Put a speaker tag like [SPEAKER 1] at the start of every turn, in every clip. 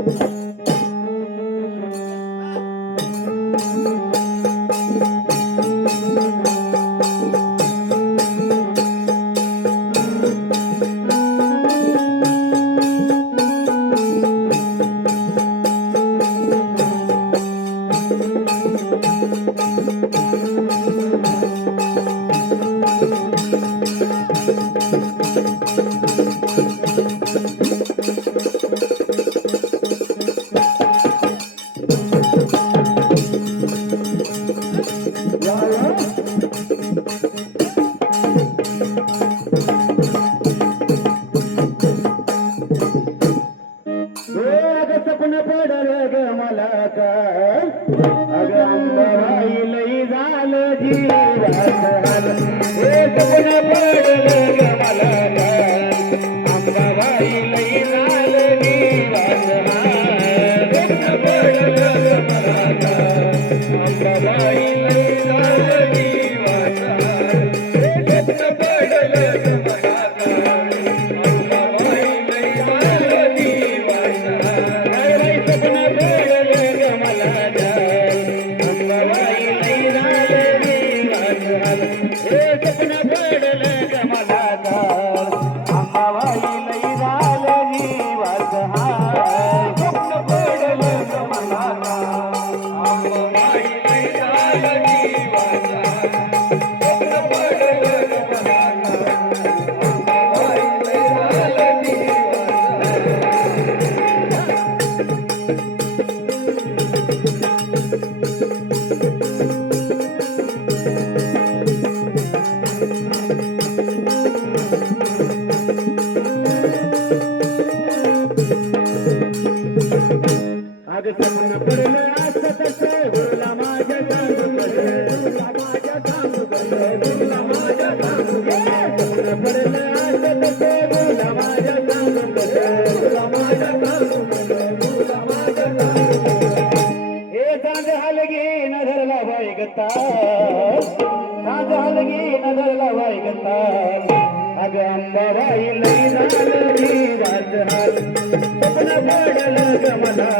[SPEAKER 1] अग झालं जीवात Thank you. स्वप्न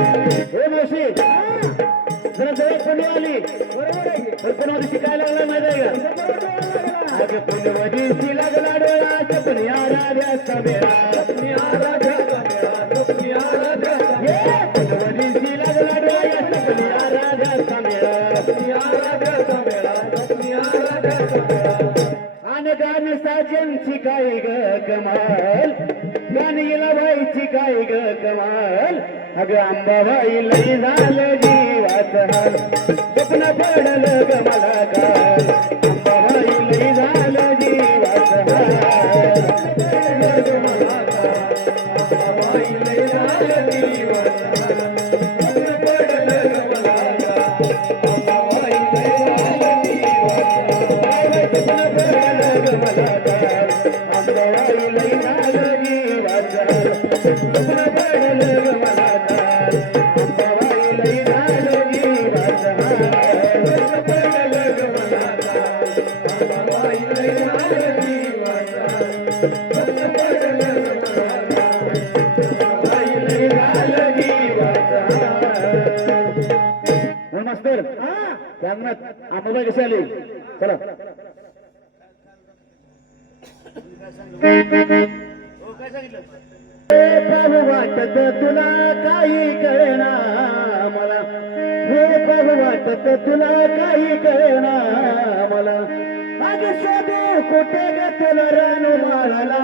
[SPEAKER 1] हे मावशी. जरा जवळ पुण्य आली? तर पुन्हा शिकायला लागला माहिती आहे का? पुण्यवधीची लागला डोळा पण या राजाचा मेळा या राजाचा मेळा या राजाचा लागला डोळा पण या राजाचा मेळा या ग कमाल. गाणगीला बाईची काय ग कमाल. अग अंबाबाई लई झालं जीवाचं पडलं ग मला काल. हो, मास्तर. आम्हाला कसे आले? चला. वाटत तुला काही कळेना मला. हे प्रभू वाटत तुला काही कळेना मला. आज शोधू कुठे ग तुला रानू माळाला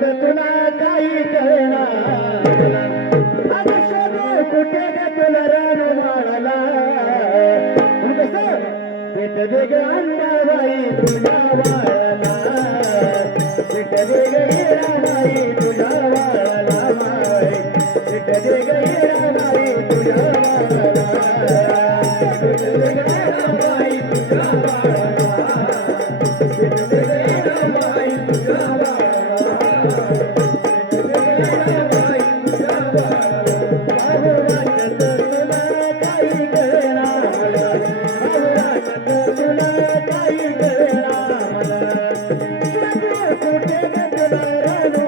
[SPEAKER 1] तुला काही करणार कुठे ना तुला रान माळाला? म्हणजे पेट वेग अंडाबाई तुझ्या वाळाला. पेट वेग हिराबाई तुझ्या वाळाला. पेट वेग हिराबाई serán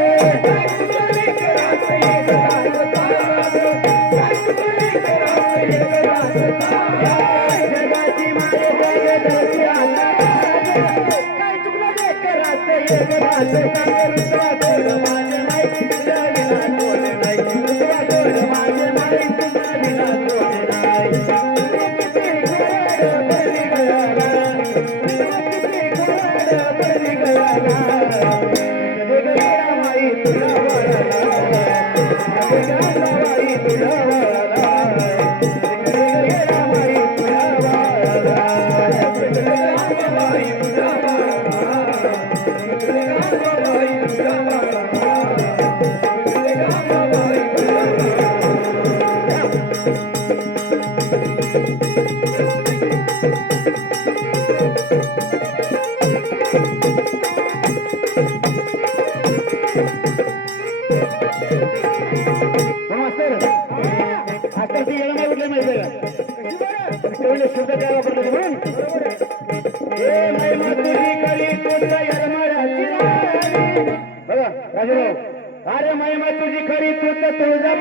[SPEAKER 1] Thank you.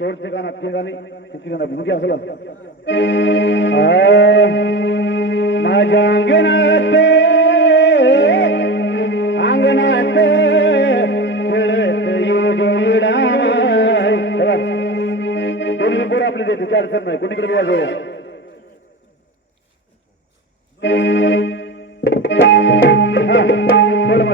[SPEAKER 1] शेवटचे गाणं ते झाले. किती जण म्हणजे असलं. माझ्या अंगणात अंगणात खेळत युगडा कोणी कोण आपले देते चार सर नाही कोणीकडे वाजवलं हा बोला